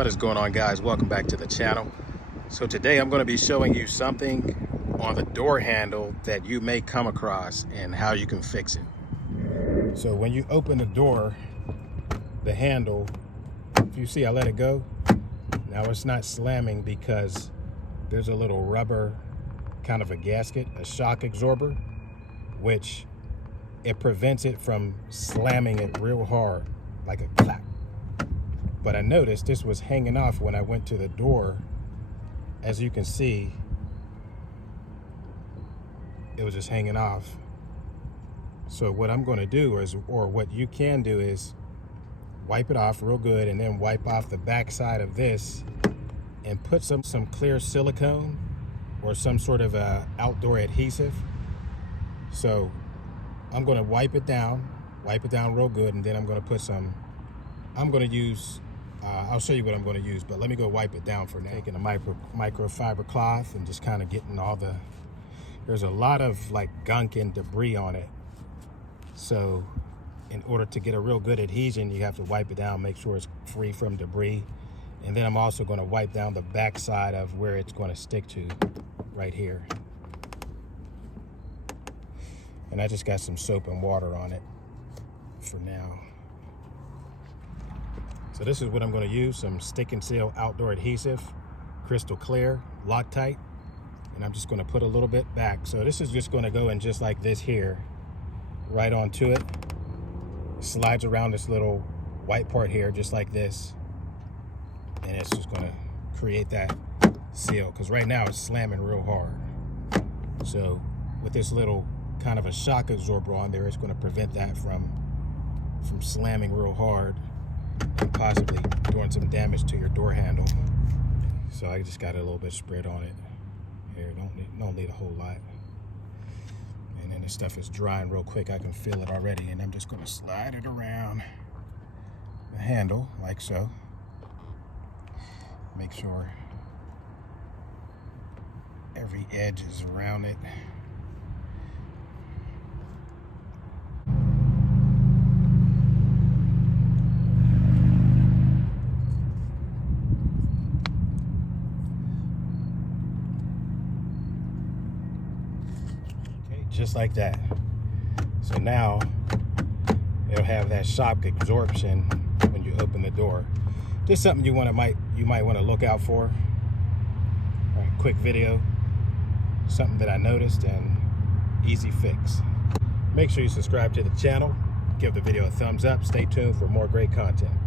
What is going on, guys? Welcome back to the channel. So today I'm going to be showing you something on the door handle that you may come across and how you can fix it. So when you open the door, the handle, if you see I let it go, now it's not slamming because there's a little rubber kind of a gasket, a shock absorber, which it prevents it from slamming it real hard like a clap. But I noticed this was hanging off when I went to the door. As you can see, it was just hanging off. So what I'm going to do is, or what you can do is wipe it off real good and then wipe off the back side of this and put some clear silicone or some sort of outdoor adhesive. So I'm going to wipe it down real good, and then I'm going to put some, I'm going to use, I'll show you what I'm going to use, but let me go wipe it down for now. Taking a microfiber cloth and just kind of getting all the, there's a lot of like gunk and debris on it. So in order to get a real good adhesion, you have to wipe it down, make sure it's free from debris. And then I'm also going to wipe down the back side of where it's going to stick to right here. And I just got some soap and water on it for now. So this is what I'm going to use, some stick and seal outdoor adhesive, crystal clear, Loctite, and I'm just going to put a little bit back. So this is just going to go in just like this here, right onto it. It slides around this little white part here, just like this, and it's just going to create that seal, because right now it's slamming real hard. So with this little kind of a shock absorber on there, it's going to prevent that from slamming real hard and possibly doing some damage to your door handle. So I just got a little bit spread on it here. Don't need a whole lot. And then the stuff is drying real quick. I can feel it already, and I'm just going to slide it around the handle like so. Make sure every edge is around it. Just like that. So now it'll have that shock absorption when you open the door. Just something you might want to look out for. All right, quick video, something that I noticed, and easy fix. Make sure you subscribe to the channel, give the video a thumbs up, stay tuned for more great content.